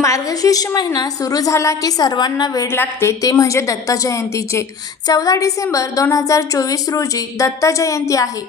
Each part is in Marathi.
मार्गशीर्ष महिना सुरू झाला की सर्वांना वेळ लागते ते म्हणजे दत्त जयंतीचे. चौदा डिसेंबर दोन हजार चोवीस रोजी दत्त जयंती आहे.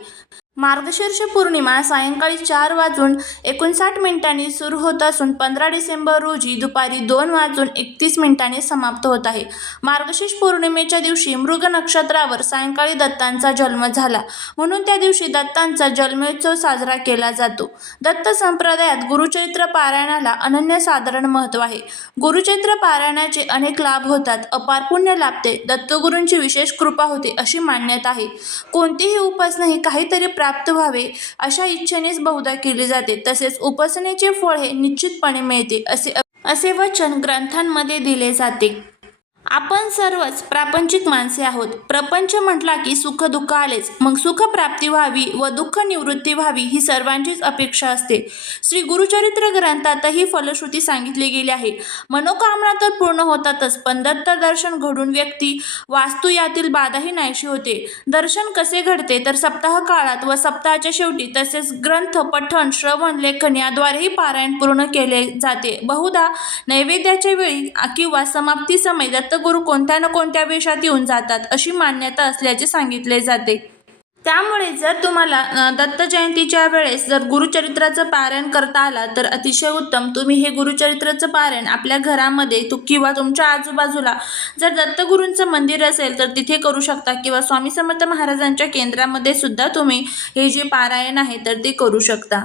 मार्गशीर्ष पौर्णिमा सायंकाळी चार वाजून एकोणसाठ मिनिटांनी सुरू होत असून पंधरा डिसेंबर रोजी दुपारी दोन वाजून एकतीस मिनिटांनी समाप्त होत आहे. मार्गशीर्ष पौर्णिमेच्या दिवशी मृग नक्षत्रावर सायंकाळी दत्तांचा जन्म झाला. म्हणून त्या दिवशी दत्तांचा जन्मोत्सव साजरा केला जातो. दत्त संप्रदायात गुरुचैत्र पारायणाला अनन्यसाधारण महत्त्व आहे. गुरुचैत्र पारायणाचे अनेक लाभ होतात. अपार पुण्य लाभते. दत्तगुरूंची विशेष कृपा होते अशी मान्यता आहे. कोणतीही उपासना ही काहीतरी प्राप्त व्हावे अशा इच्छेनेच बहुधा केली जाते. तसेच उपासनेचे फळ हे निश्चितपणे मिळते असे असे वचन ग्रंथांमध्ये दिले जाते. आपण सर्वच प्रापंचिक माणसे आहोत. प्रपंच म्हटला की सुख दुःख आलेच. मग सुख प्राप्ती व्हावी व दुःख निवृत्ती व्हावी ही सर्वांचीच अपेक्षा असते. श्री गुरुचरित्र ग्रंथातही फलश्रुती सांगितली गेली आहे. मनोकामना तर पूर्ण होतातच पण दत्त दर्शन घडून व्यक्ती वास्तू यातील बाधाही नाहीशी होते. दर्शन कसे घडते तर सप्ताह काळात व सप्ताहाच्या शेवटी तसेच ग्रंथ पठण श्रवण लेखन याद्वारेही पारायण पूर्ण केले जाते. बहुधा नैवेद्याच्या वेळी किंवा समाप्ती समय दत्तगुरू कोणत्या ना कोणत्या वेशात येऊन जातात अशी मान्यता असल्याचे सांगितले जाते. त्यामुळे जर तुम्हाला दत्त जयंतीच्या वेळेस जर गुरुचरित्राचं पारायण करता आला तर अतिशय उत्तम. तुम्ही हे गुरुचरित्राचं पारायण आपल्या घरामध्ये तू किंवा तुमच्या आजूबाजूला जर दत्तगुरूंचं मंदिर असेल तर तिथे करू शकता किंवा स्वामी समर्थ महाराजांच्या केंद्रामध्ये सुद्धा तुम्ही हे जे पारायण आहे तर ते करू शकता.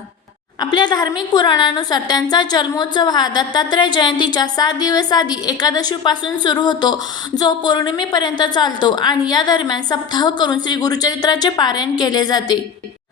आपल्या धार्मिक पुराणानुसार त्यांचा जन्मोत्सव हा दत्तात्रय जयंतीच्या सात दिवस आधी एकादशीपासून सुरू होतो जो पौर्णिमेपर्यंत चालतो आणि या दरम्यान सप्ताह करून श्री गुरुचरित्राचे पारायण केले जाते.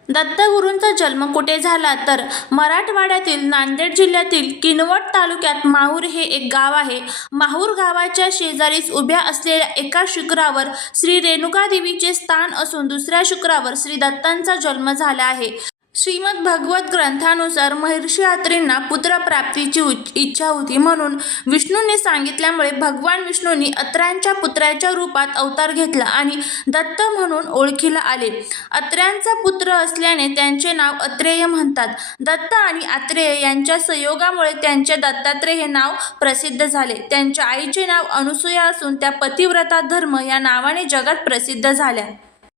दत्तगुरूंचा जन्म कुठे झाला तर मराठवाड्यातील नांदेड जिल्ह्यातील किनवट तालुक्यात माहूर हे एक गाव आहे. माहूर गावाच्या शेजारीच उभ्या असलेल्या एका शुक्रावर श्री रेणुका देवीचे स्थान असून दुसऱ्या शुक्रावर श्री दत्तांचा जन्म झाला आहे. श्रीमद भगवत ग्रंथानुसार महर्षी यात्रींना पुत्रप्राप्तीची इच्छा होती म्हणून विष्णूंनी सांगितल्यामुळे भगवान विष्णूंनी अत्र्यांच्या पुत्राच्या रूपात अवतार घेतला आणि दत्त म्हणून ओळखीला आले. अत्र्यांचा पुत्र असल्याने त्यांचे नाव अत्रेय म्हणतात. दत्त आणि आत्रेय यांच्या संयोगामुळे त्यांचे दत्तात्रेय हे नाव प्रसिद्ध झाले. त्यांच्या आईचे नाव अनुसूया असून त्या पतिव्रता धर्म या नावाने जगात प्रसिद्ध झाल्या.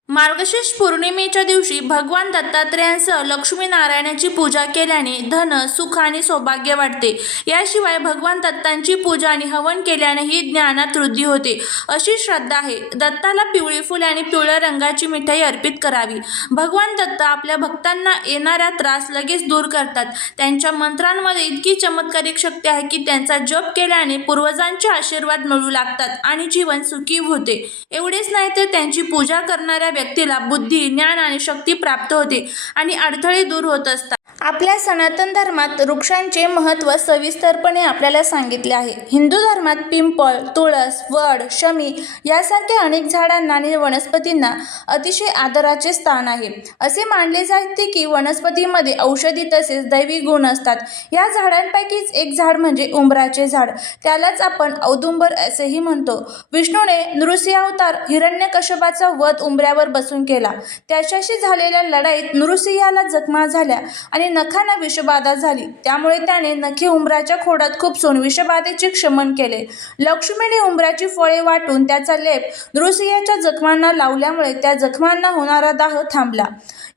मार्गशीर्ष पौर्णिमेच्या दिवशी भगवान दत्तात्रेयांसह लक्ष्मीनारायणाची पूजा केल्याने धन सुख आणि सौभाग्य वाटते. याशिवाय भगवान दत्तांची पूजा आणि हवन केल्यानेही ज्ञानात वृद्धी होते. अशी श्रद्धा आहे. दत्ताला पिवळी फुले आणि पिवळ्या रंगाची मिठाई अर्पित करावी. भगवान दत्त आपल्या भक्तांना येणारा त्रास लगेच दूर करतात. त्यांच्या मंत्रांमध्ये इतकी चमत्कारिक शक्ती आहे की त्यांचा जप केल्याने पूर्वजांचे आशीर्वाद मिळू लागतात आणि जीवन सुखी होते. एवढेच नाही तर त्यांची पूजा करणाऱ्या व्यक्तीला बुद्धी ज्ञान आणि शक्ती प्राप्त होते आणि अडथळे दूर होत असतात. आपल्या सनातन धर्मात वृक्षांचे महत्त्व सविस्तरपणे आपल्याला सांगितले आहे. हिंदू धर्मात पिंपळ तुळस वड शमी यासारख्या अनेक झाडांना आणि वनस्पतींना अतिशय आदराचे स्थान आहे. असे मानले जाते की वनस्पतीमध्ये औषधी तसेच दैवी गुण असतात. या झाडांपैकीच एक झाड म्हणजे उंबराचे झाड. त्यालाच आपण औदुंबर असेही म्हणतो. विष्णूने नृसिंह अवतार हिरण्यकश्यपाचा वध उंबऱ्यावर बसून केला. त्याच्याशी झालेल्या लढाईत नृसिंहाला जखमा झाल्या आणि नखांना विषबाधा झाली. त्यामुळे त्याने नखे उंबराच्या खोडात खुपसून विषबाधेचे क्षमन केले. लक्ष्मीने उंबराची फळे वाटून त्याचा लेप दृसियाच्या जखमांना लावल्यामुळे त्या जखमांना होणारा दाह थांबला.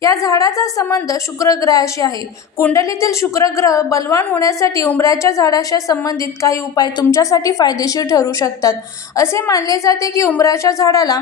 या झाडाचा संबंध शुक्रग्रहाशी आहे. कुंडलीतील शुक्रग्रह बलवान होण्यासाठी उंबराच्या झाडाशी संबंधित काही उपाय तुमच्यासाठी फायदेशीर ठरू शकतात. असे मानले जाते की उंबराच्या झाडाला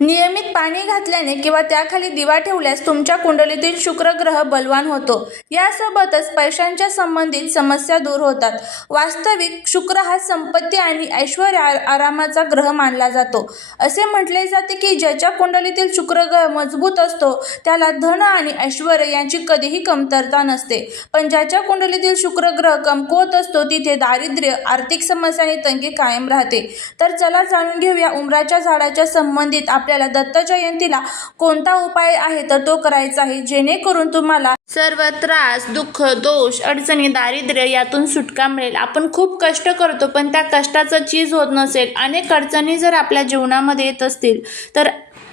नियमित पाणी घातल्याने किंवा त्याखाली दिवा ठेवल्यास तुमच्या कुंडलीतील शुक्रग्रह बलवान होतो. यासोबतच पैशांच्या संबंधित समस्या दूर होतात. वास्तविक शुक्र हा संपत्ती आणि ऐश्वर आरामाचा ग्रह मानला जातो. असे म्हटले जाते की ज्याच्या कुंडलीतील शुक्रग्रह मजबूत असतो त्याला धन आणि ऐश्वर यांची कधीही कमतरता नसते. पण ज्याच्या कुंडलीतील शुक्रग्रह कमकुवत असतो तिथे दारिद्र्य आर्थिक समस्या आणि तंगी कायम राहते. तर चला जाणून घेऊया उमराच्या झाडाच्या संबंधित आपल्याला दत्त जयंतीला कोणता उपाय आहे तर तो करायचा आहे जेणेकरून तुम्हाला सर्व त्रास दुःख दोष अडचणी दारिद्र्य यातून सुटका मिळेल. आपण खूप कष्ट करतो पण त्या कष्टाचं चीज होत नसेल. अनेक अडचणी जर आपल्या जीवनामध्ये येत असतील तर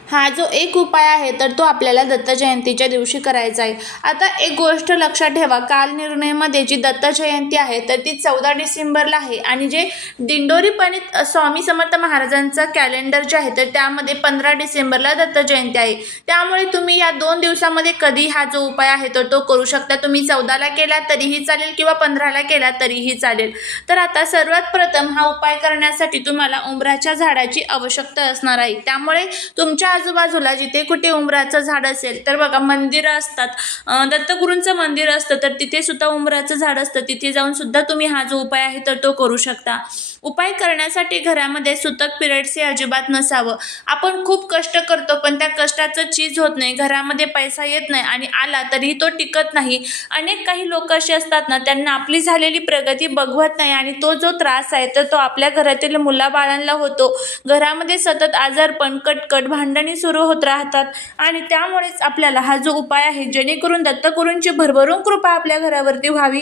हा जो एक उपाय आहे तर तो आपल्याला दत्त जयंतीच्या दिवशी करायचा आहे. आता एक गोष्ट लक्षात ठेवा काल निर्णयमध्ये जी दत्त जयंती आहे तर ती चौदा डिसेंबरला आहे. आणि जे दिंडोरीपणित स्वामी समर्थ महाराजांचं कॅलेंडर जे आहे तर त्यामध्ये पंधरा डिसेंबरला दत्त जयंती आहे. त्यामुळे तुम्ही या दोन दिवसामध्ये कधी हा जो उपाय आहे तर तो करू शकता. तुम्ही चौदाला केला तरीही चालेल किंवा पंधराला केला तरीही चालेल. तर आता सर्वात प्रथम हा उपाय करण्यासाठी तुम्हाला उंबराच्या झाडाची आवश्यकता असणार आहे. त्यामुळे तुमच्या आजूबाजूला जिथे कुठे उंबराचं झाड असेल तर बघा मंदिरं असतात. दत्तगुरूंचं मंदिर असतं तर तिथे सुद्धा उंबराचं झाड असतं. तिथे जाऊन सुद्धा तुम्ही हा जो उपाय आहे तर तो करू शकता. उपाय करण्यासाठी घरामध्ये सुतक पिरियड्स हे अजिबात नसावं. आपण खूप कष्ट करतो पण त्या कष्टाचं चीज होत नाही. घरामध्ये पैसा येत नाही आणि आला तरीही तो टिकत नाही. अनेक काही लोक असे असतात ना त्यांना आपली झालेली प्रगती बघवत नाही आणि तो जो त्रास आहे तर तो आपल्या घरातील मुलाबाळांना होतो. घरामध्ये सतत आजारपण कटकट भांडणी सुरू होत राहतात आणि त्यामुळेच आपल्याला हा जो उपाय आहे जेणेकरून दत्तगुरूंची भरभरून कृपा आपल्या घरावरती व्हावी.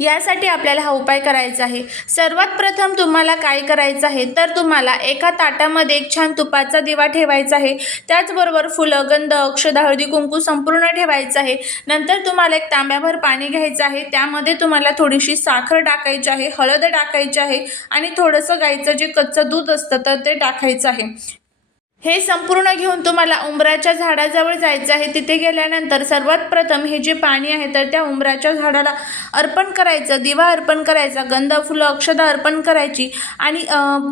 यासाठी आपल्याला हा उपाय करायचा आहे. सर्वात प्रथम तुम्हाला काय करायचं आहे? तर तुम्हाला एका ताटामध्ये एक छान तुपाचा दिवा ठेवायचा आहे. त्याचबरोबर फुलं गंध औषध हळदी कुंकू संपूर्ण ठेवायचं आहे. नंतर तुम्हाला एक तांब्याभर पाणी घ्यायचं आहे. त्यामध्ये तुम्हाला थोडीशी साखर टाकायची आहे हळद टाकायची आहे आणि थोडंसं गाईचं जे कच्चं दूध असतं तर ते टाकायचं आहे. हे संपूर्ण घेऊन तुम्हाला उंबराच्या झाडाजवळ जायचं आहे. तिथे गेल्यानंतर सर्वात प्रथम हे जे पाणी आहे तर त्या उंबराच्या झाडाला अर्पण करायचं दिवा अर्पण करायचा गंध फुलं अक्षदा अर्पण करायची आणि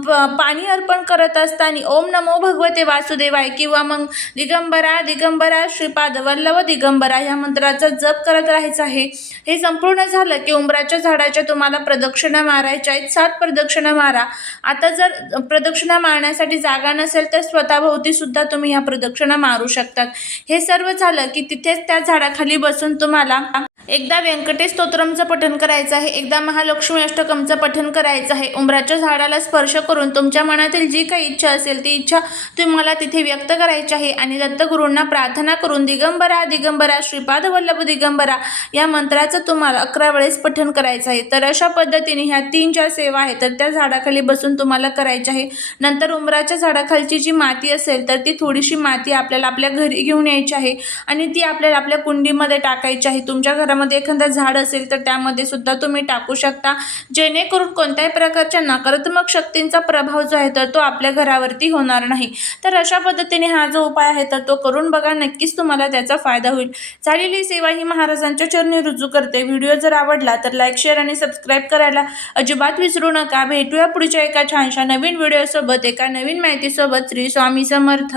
प- पाणी अर्पण करत असताना ओम नमो भगवते वासुदेवाय किंवा मग दिगंबरा दिगंबरा श्रीपाद वल्लभ दिगंबरा ह्या मंत्राचा जप करत राहायचं आहे. हे संपूर्ण झालं की उंबराच्या झाडाच्या तुम्हाला प्रदक्षिणा मारायच्या आहेत. सात प्रदक्षिणा मारा. आता जर प्रदक्षिणा मारण्यासाठी जागा नसेल तर स्वतः स्वतःभोवती सुद्धा तुम्ही ह्या प्रदक्षिणा मारू शकतात. हे सर्व झालं की तिथेच त्या झाडाखाली बसून तुम्हाला एकदा व्यंकटेश स्तोत्रमचं पठन करायचं आहे एकदा महालक्ष्मी अष्टकमचं पठन करायचं आहे. उंबराच्या झाडाला स्पर्श करून तुमच्या मनातील जी काही इच्छा असेल ती इच्छा तुम्हाला तिथे व्यक्त करायची आहे आणि दत्तगुरूंना प्रार्थना करून दिगंबरा दिगंबरा श्रीपाद वल्लभ दिगंबरा या मंत्राचं तुम्हाला अकरा वेळेस पठन करायचं आहे. तर अशा पद्धतीने ह्या तीन ज्या सेवा आहेत तर त्या झाडाखाली बसून तुम्हाला करायच्या आहे. नंतर उंबराच्या झाडाखालची जी माती असेल तर ती थोडीशी माती आपल्याला आपल्या घरी घेऊन यायची आहे आणि ती आपल्याला आपल्या कुंडीमध्ये टाकायची आहे. तुमच्या घरा घरामध्ये एखादं झाड असेल तर त्यामध्ये सुद्धा तुम्ही टाकू शकता. जेणेकरून कोणत्याही प्रकारच्या नकारात्मक शक्तींचा प्रभाव जो आहे तर तो आपल्या घरावरती होणार नाही. तर अशा पद्धतीने हा जो उपाय आहे तर तो करून बघा. नक्कीच तुम्हाला त्याचा फायदा होईल. झालेली सेवा ही महाराजांच्या चरणी रुजू करते. व्हिडिओ जर आवडला तर लाईक शेअर आणि सबस्क्राईब करायला अजिबात विसरू नका. भेटूया पुढच्या एका छानशा नवीन व्हिडिओसोबत एका नवीन माहितीसोबत. श्री स्वामी समर्थ.